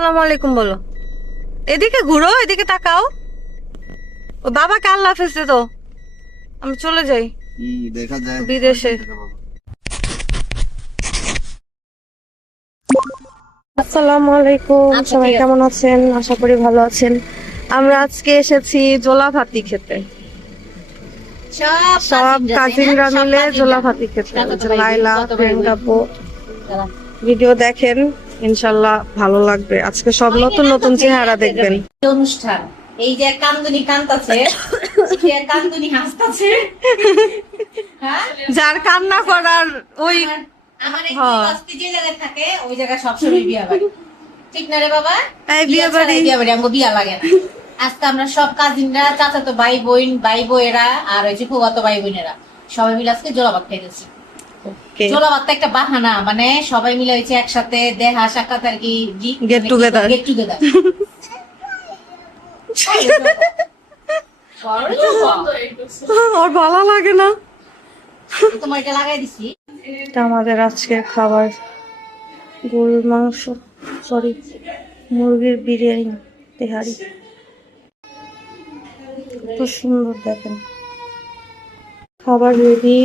আসসালামু আলাইকুম বলো। এদিকে ঘুরো এদিকে তাকাও। ও বাবাকে আল্লাহ হাফেজ তো। আমি চলে যাই। দেখা যায় বিদেশে। আসসালামু আলাইকুম সবাই কেমন আছেন? আশা করি ভালো আছেন। আমরা আজকে এসেছি জোলা ভাতি খেতে সব কাজিনরা মিলে জোলা ভাতি খেতে লাইলা ভিডিও দেখেন। ইনশাল্লাহ ভালো লাগবে। আজকে সব নতুন নতুন চেহারা দেখবেন। অনুষ্ঠান এই যে কান্দুনি কান্তাছে কান্দুনি হাসতাছে। হ্যাঁ? যার কান্না করার ওই আমার এই হ্যাঁ। যে জায়গায় থাকে ওই সবসময় বিয়া বাড়ি। ঠিক না রে বাবা? এই বিয়ে বাড়ি। বিয়া বাড়ি আমাকে বিয়া লাগে না। আজকে আমরা সব কাজিনরা চাচাতো ভাই বোন ভাই বোয়েরা আর ওই যে ফুয়াতো ভাই বোনেরা সবাই মিলে আজকে জোড়া জোলাবাদ খাইতেছি। একটা বাহানা মানে সবাই মিলে হয়েছে একসাথে দেখা সাক্ষাৎ আর কি. গেট টুগেদার ওর ভালো লাগে না। তোমার এটা লাগাই দিছি। আমাদের আজকের খাবার। গরুর মাংস সরি মুরগির বিরিয়ানি তেহারি। কত সুন্দর দেখেন। খাবার রেডি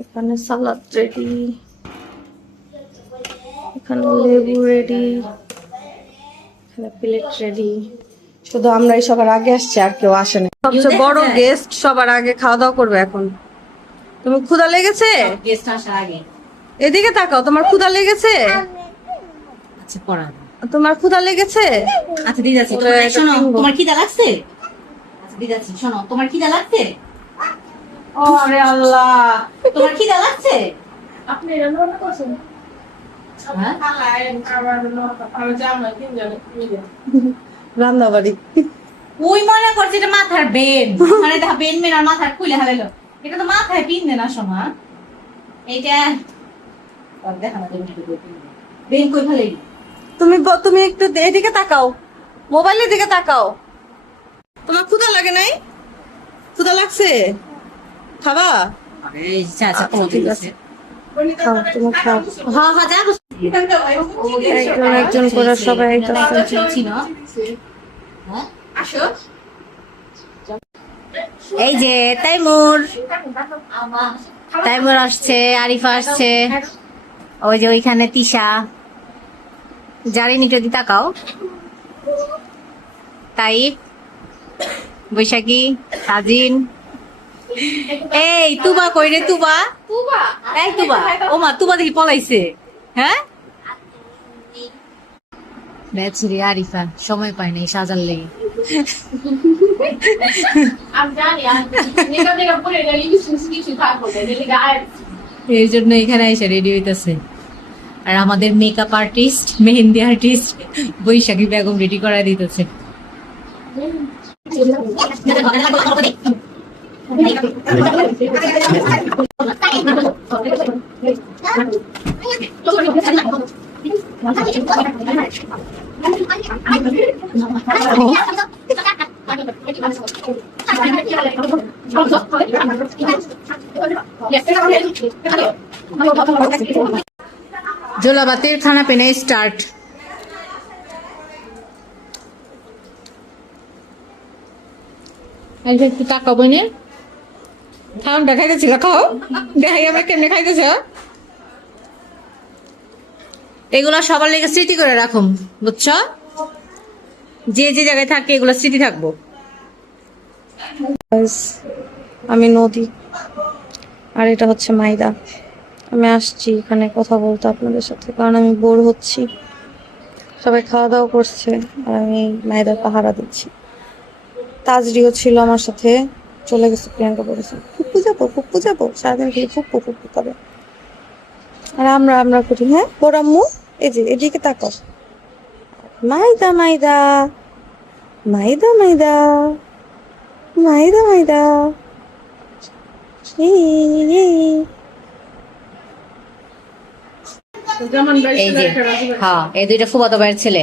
এখানে সালাদ রেডি এখানে লেবু রেডি এখানে প্লেট রেডি শুধু আমরাই সবার আগে আসছি আর কেউ আসেনি সবচেয়ে বড় গেস্ট সবার আগে খাওয়া দাওয়া করবে এখন। তুমি ক্ষুধা লেগেছে? গেস্ট আসার আগে। এদিকে তাকাও তোমার ক্ষুধা লেগেছে? আচ্ছা পড়া। তোমার ক্ষুধা লেগেছে? আচ্ছা যাচ্ছি। তোমার শোনো তোমার খিদা লাগছে? আচ্ছা যাচ্ছি শোনো তোমার খিদা লাগছে? ও আরে আল্লাহ। তোমার খিদা লাগছে? আপনি রান্না বান্না করছেন? হ্যাঁ? আমার আমার জামা কিন জানো রান্না বাড়ি ওই মনে করছে এটা মাথার বেন। মানে বেন মেন মাথার খুলে হারাইলো এটা তো মাথায় পিনবে না সোমা। এইটা আর দেখা না তুমি। বেন কই তুমি একটু এদিকে তাকাও। মোবাইলের দিকে তাকাও। তোমার ক্ষুধা লাগে নাই? ক্ষুধা লাগছে? খাবা একজন একজন করে সবাই এই যে তাইমুর তাইমুর আসছে আরিফা আসছে ওই যে ওইখানে তিশা জারিনি যদি তাকাও তাই বৈশাখী সাজিন এই তুবা কই রে তুবা? তুবা? এই তুবা ও মা তুবা দেখি পলাইছে। হ্যাঁ? বেচুরি আরিফা সময় পায় নাই সাজার লেগে। এই জন্য এখানে এসে রেডি হইতেছে। আর আমাদের makeup artist mehndi artist Baishakhi Begum ready করা দিতেছে। জোলাবাতের খানা পেনে স্টার্ট। একটু টাকা বইনে খাওয়ানটা খাইতেছিল খাও দেখাই, আমরা কেমনে খাইতেছ এগুলো সবার লেগে স্মৃতি করে রাখুন, বুঝছ? যে যে জায়গায় থাকে, এগুলো স্মৃতি থাকব। আমি নদী, আর এটা হচ্ছে মাইদা। আমি আসছি এখানে কথা বলতে আপনাদের সাথে, কারণ আমি বোর হচ্ছি। সবাই খাওয়া দাওয়া করছে, আর আমি মাইদার পাহারা দিচ্ছি। তাজরিও ছিল আমার সাথে, চলে গেছে প্রিয়াঙ্কা বলেছে। সারাদিন আর আমরা আমরা করি হ্যাঁ? বড় আম্মু এই যে এদিকে তাকাও। মাইদা মাইদা মাইদা মাইদা মাইদা মাইদা। এই যে হ্যাঁ এই দুইটা ফুবাতো ভাইয়ের ছেলে।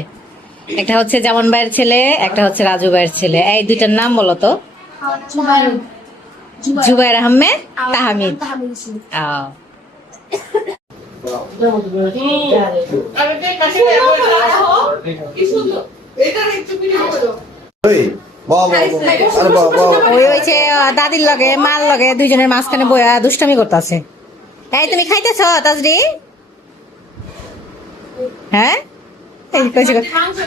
একটা হচ্ছে জামান ভাইয়ের ছেলে একটা হচ্ছে রাজু ভাইয়ের ছেলে। এই দুইটার নাম বলো তো। জুবাইর আহমেদ তাহমিদ। আরে দাদির লগে মার লগে দুইজনের মাঝখানে বয়া দুষ্টামি করতেছে। এই তুমি খাইতেছ তাজরি? হ্যাঁ? কইছে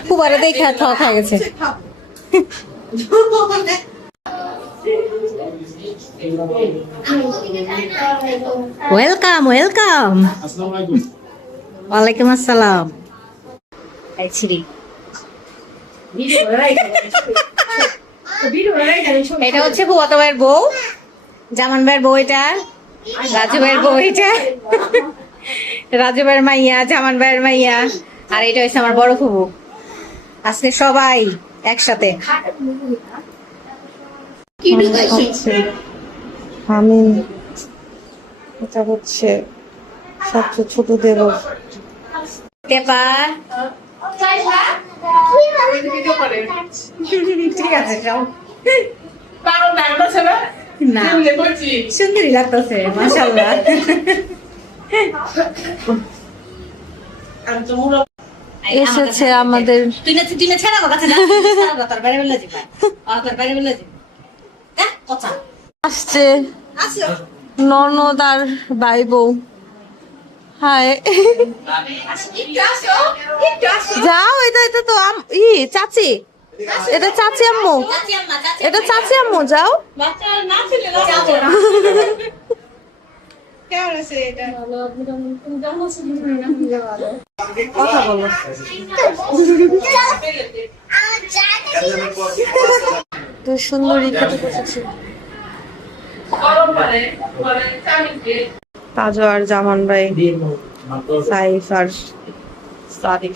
খুবারে দেখে খাওয়া খাই গেছে। ওয়েলকাম ওয়েলকাম ওয়ালাইকুম আসসালাম এটা হচ্ছে ফুয়াতো ভাইয়ের বউ জামান ভাইয়ের বউ এটা রাজু ভাইয়ের বউ এটা। রাজু ভাইয়ের মাইয়া জামান ভাইয়ের মাইয়া আর এটা হচ্ছে আমার বড় ফুবু আজকে সবাই একসাথে। হচ্ছে এটা হচ্ছে সবচেয়ে ছোট দেব ঠিক আছে যাও। না? সুন্দরী লাগতেছে মাশাল্লাহ এসেছে আমাদের তুই না তুই না ছেড়া কথা না তোর বাইরে বেলা যাবা তোর বাইরে বেলা যাবা হ্যাঁ কথা। আসছে। আসো। ননদ আর ভাই বউ হাই যাও এটা এটা তো আম ই চাচি। এটা চাচি আম্মু। চাচি আম্মা চাচি এটা চাচি আম্মু যাও। কথা বলো। তুই সুন্দরী খেতে বসেছি। তাজো আর জামান ভাই সাইফ আর সাদিক।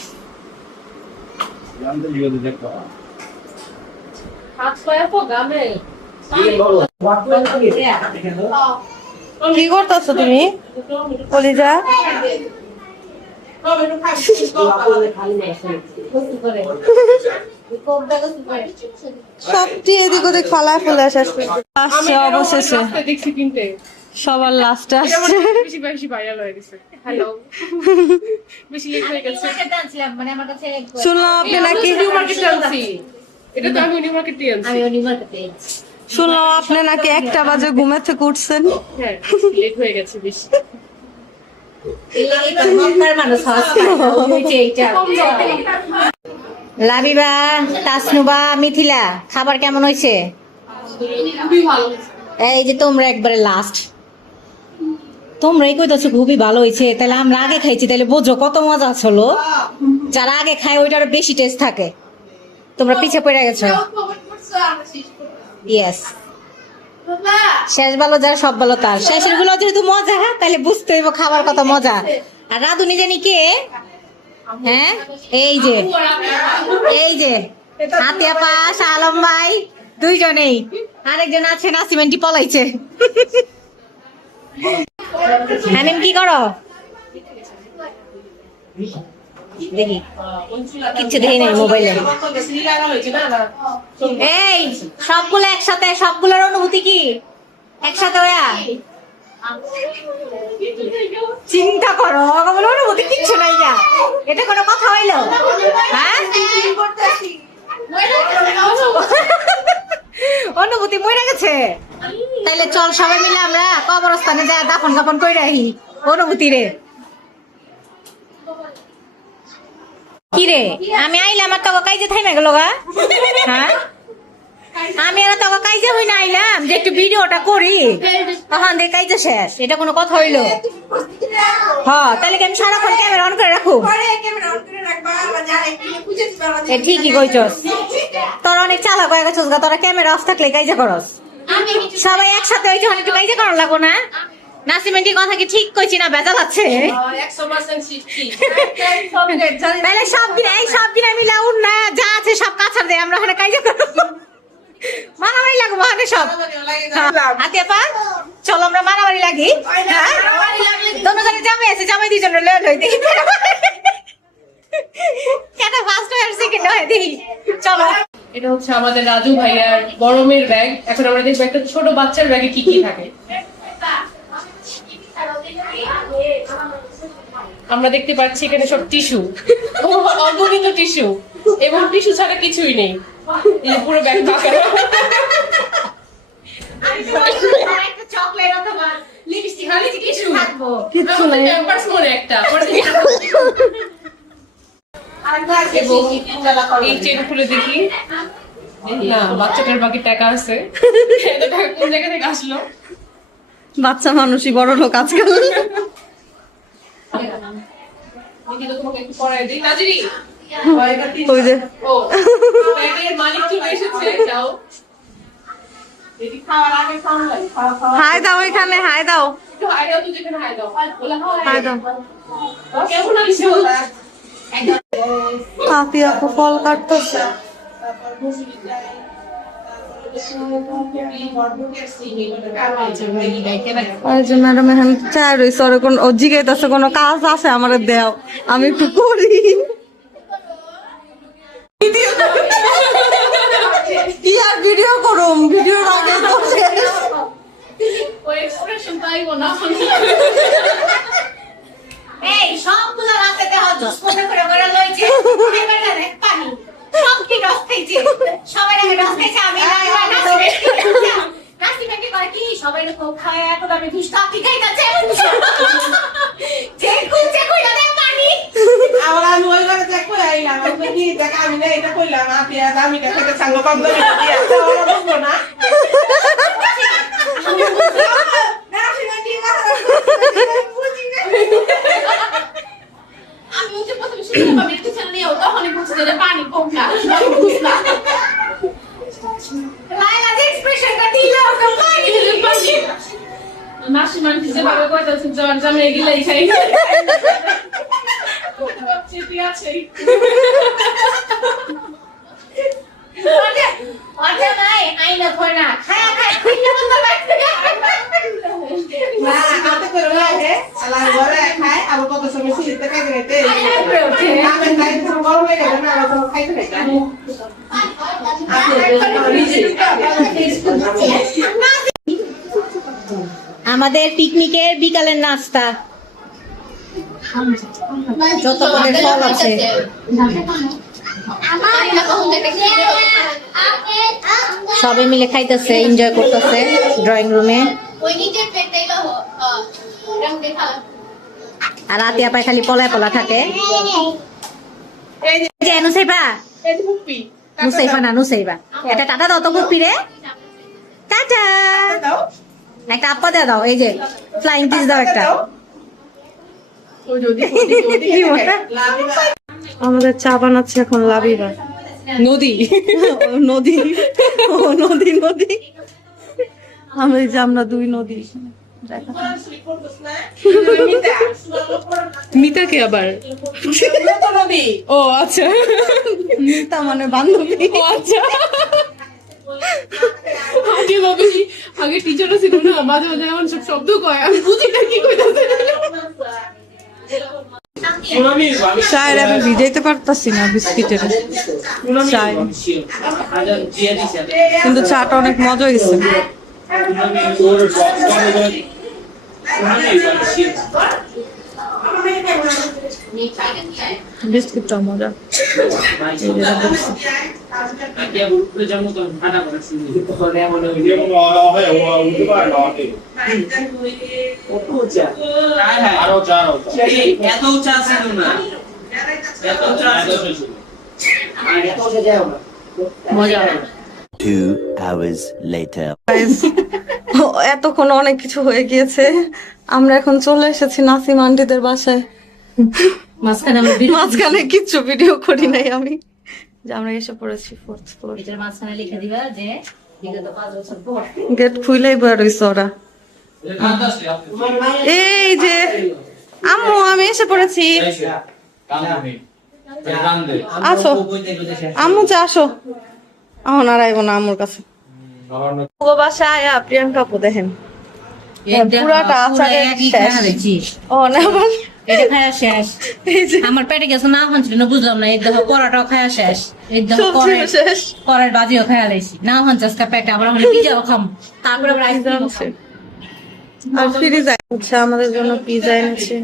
কি করতেছো তুমি? কলিজা? সবটি এদিক ওদিক ফালা ফেলে আসছে আসছে অবশেষে দেখছি কিনতে সবার লাস্টে আসছে বেশি বেশি ভাইরাল হয়ে গেছে হ্যালো বেশি লেট হয়ে গেছে মানে আমার কাছে শুনলাম আপনি নাকি নিউ মার্কেটে আনছি এটা তো আমি নিউ মার্কেটে আনছি আমি নিউমার্কেটে শুনলাম আপনি নাকি একটা বাজে ঘুমে থেকে উঠছেন হ্যাঁ লেট হয়ে গেছে বেশি লাবিবা তাসনুবা মিথিলা খাবার কেমন হয়েছে? এই যে তোমরা একবারে লাস্ট তোমরাই কইতাছো খুবই ভালো হয়েছে। তাহলে আমরা আগে খাইছি তাহলে বোঝো কত মজা ছিল। যারা আগে খায় ওইটার বেশি টেস্ট থাকে। তোমরা পিছে পড়ে গেছো। ইয়েস শেষ ভালো যার সব ভালো তার। শেষেরগুলো যেহেতু মজা তাহলে বুঝতে হইব খাবার কত মজা। আর রাধুনি জানি কে? হ্যাঁ? এই যে এই যে পাশ আলম ভাই, দুইজনেই। আরেকজন আছে নাসিমেন্টি পলাইছে। হানিম, কি করো? দেখি। কিচ্ছু দেখি নাই মোবাইলে। এই, সবগুলো একসাথে, সবগুলোর অনুভূতি কি? একসাথে ওয়া চিন্তা করো আমার অনুভূতি কিচ্ছু নাই গা। এটা কোনো কথা হইল? হ্যাঁ? অনুভূতি মরে গেছে। তাইলে চল সবাই মিলে আমরা কবরস্থানে যা দাফন কাফন করে রাখি অনুভূতি রে। কি রে? আমি আইলাম আর তোকে কাইজে থাইমে গেল গা। হ্যাঁ? আমি আর তোকে কাইজে হই না আইলাম, যে একটু ভিডিওটা করি। তখন দিয়ে কাইজে শেষ, এটা কোনো কথা হইল। হ্যাঁ তাহলে কি আমি সারাক্ষণ ক্যামেরা অন করে রাখু? ঠিকই কইছস। তোর অনেক চালাক হয়ে গেছস গা, তোরা ক্যামেরা অফ থাকলে কাইজে করস। সবাই একসাথে যখন একটু কাইজে করার লাগবো না? নাসিমেন্টি কথা কি ঠিক কইছি না বেজা লাগছে তাহলে সব দিন এই সব দিন আমি লাউন না, যা আছে সব কাছার দেয় আমরা ওখানে কাইজে করব। মারামারি লাগবো ওখানে সব। হাতে পা চলো আমরা মারামারি লাগি। হ্যাঁ? জামাই আছে জামাই দুজন লয়ে লই দেখি কেন ফার্স্ট হয়ে সেকেন্ড হয়ে দেখি। চলো। এটা হচ্ছে আমাদের রাজু ভাইয়ার গরমের ব্যাগ এখন আমরা দেখব একটা ছোট বাচ্চার ব্যাগে কি কি থাকে। আমরা দেখতে পাচ্ছি এখানে সব টিস্যু। অগণিত টিস্যু। এবং টিস্যু ছাড়া কিছুই নেই। পুরো ব্যাগ ফাঁকা দেখি। না বাচ্চাটার বাকি টাকা আছে। কোন জায়গা থেকে আসলো? বাচ্চা মানুষই বড় লোক আজকাল দেখি তো তোমাকে একটু পড়াই দিই নাজিরি ওই যে। হাই দাও এখানে হাই দাও। হাই দাও হাই দাও। বলে হাই। দাও। কেমন আছো আপি আপু ফল কাটতেছে। আর যে ম্যাডাম এখানে ওর কোন ও জিগাইতেছে কোনো কাজ আছে আমার দেও আমি একটু করি। কি আর ভিডিও করুম ভিডিওর আগে তো শেষ। ওই এক্সপ্রেশন পাইবো না। এই সবগুলো রাস্তাতে হওয়া জুস করে করে করে লইছে। এবার পানি। সব কি রস খাইছে সবাই আগে রস খাইছে আমি নাকি করে কি? সবাই তো খায় এখন আমি যে পানি। আবার আমি ওই ঘরে চেক করে আইলাম আমি কি দেখ আমি না এটা কইলাম আপনি আজ আমি কাছে সাঙ্গ পাবলো দিয়া ওরা বুঝব না আমি হচ্ছে প্রথমে শুনলাম আমি একটু ছেলে নিয়েও তখনই বুঝছি যে পানি কম না আমি বুঝলাম লাইলা যে এক্সপ্রেশনটা দিল ওটা পানি মাসি মানুষ যেভাবে কইতেছেন জোয়ান জামে গিলাই খাই চেপি আছেই ওটা ওটা নাই আইনা কই না খায়া খায় কইলা বন্ধ লাগছে না হাতে করে লাগে আলা ঘরে খায় আবার কত সময় সিলিতে খাইতে খাইতে আমি খাইতে সময় গরম লেগে যাবে না আবার তখন খাইতে খাইতে আমাদের পিকনিকের বিকালের নাস্তা। যত ফল আছে। সবাই মিলে খাইতেছে এনজয় করতেছে ড্রয়িং রুমে আর রাতে পায় খালি পলায় পলা থাকে। নুসাইবা এই নুসাইফা। না নুসাইবা একটা টাটা দাও তো গুপ্পি রে। টাটা দাও। একটা আপা দিয়ে দাও এই যে ফ্লাইং কিস দাও একটা? আমাদের চা বানাচ্ছে এখন লাবিবা নদী। নদী। ও নদী নদী। আমরা যে আমরা দুই নদী। মিতাকে আবার? ও আচ্ছা। মিতা মানে বান্ধবী। ও আচ্ছা। আগে ভাবি আগে টিচারও ছিল না মাঝে মাঝে এমন সব শব্দ কয় আমি বুঝি না কি কইতাছে। চায়ের আমি ভিজাইতে পারতাছি না বিস্কিটের। চায় কিন্তু চাটা অনেক মজা হয়েছে বিস্কিটটা মজা। এই যে এটা দেখছি। এত চা ছিল না। এত চা ছিল। Two hours later. এতক্ষণ অনেক কিছু হয়ে গিয়েছে। আমরা এখন চলে এসেছি নাসিম আন্টিদের বাসায়। মাঝখানে কিচ্ছু ভিডিও করি নাই আমি। যে আমরা এসে পড়েছি ফোর্থ ফ্লোর এটার মাঝখানে লিখে দিবা যে বিগত পাঁচ বছর পর। গেট খুইলেই বের হইছে ওরা। এই যে আম্মু আমি এসে পড়েছি। আসো। আম্মু চা আসো। এখন আর আইব না আম্মুর কাছে। ও বাসায় আয়া প্রিয়াঙ্কা আপু দেখেন। পুরাটা আচারের শেষ। ও না এটা খায়া শেষ। আমার পেটে গেছে না হানছিল না বুঝলাম না এই পরাটাও খায়া শেষ। এই বাজিও খায়া লাইছি। না পেটে হলে পিজাও খাম। তারপরে আইসক্রিম ফ্রিজ হচ্ছে আমাদের জন্য পিজা এনেছে।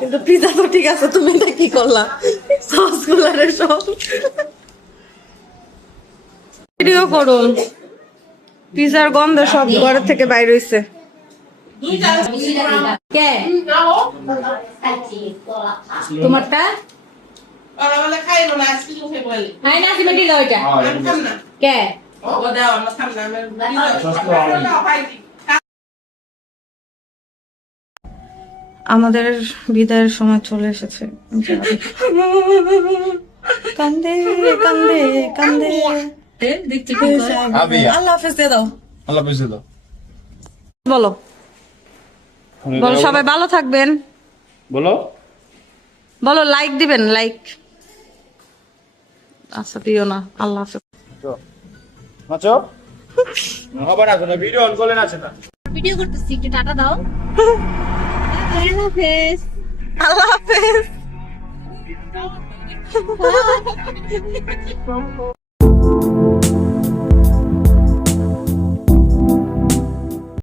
কিন্তু পিজা তো ঠিক আছে তুমি এটা কি করলা? সস গুলারে সব। ভিডিও করুন। পিজার গন্ধ সব ঘর থেকে বাইরে হইছে। তোমারটা? কে? আমাদের বিদায়ের সময় চলে এসেছে। কান্দে কান্দে কান্দে। দেখছি আমি আল্লাহ হাফেজ দিয়ে দাও। আল্লাহ হাফেজ দাও। বলো। বলো সবাই ভালো থাকবেন। বলো। বলো লাইক দিবেন লাইক আচ্ছা দিও না আল্লাহ হাফেজ। নাচো। খবর আছে না ভিডিও অন করলে নাচে না। ভিডিও করতেছি একটু টাটা দাও। আল্লাহ হাফেজ। আল্লাহ হাফেজ।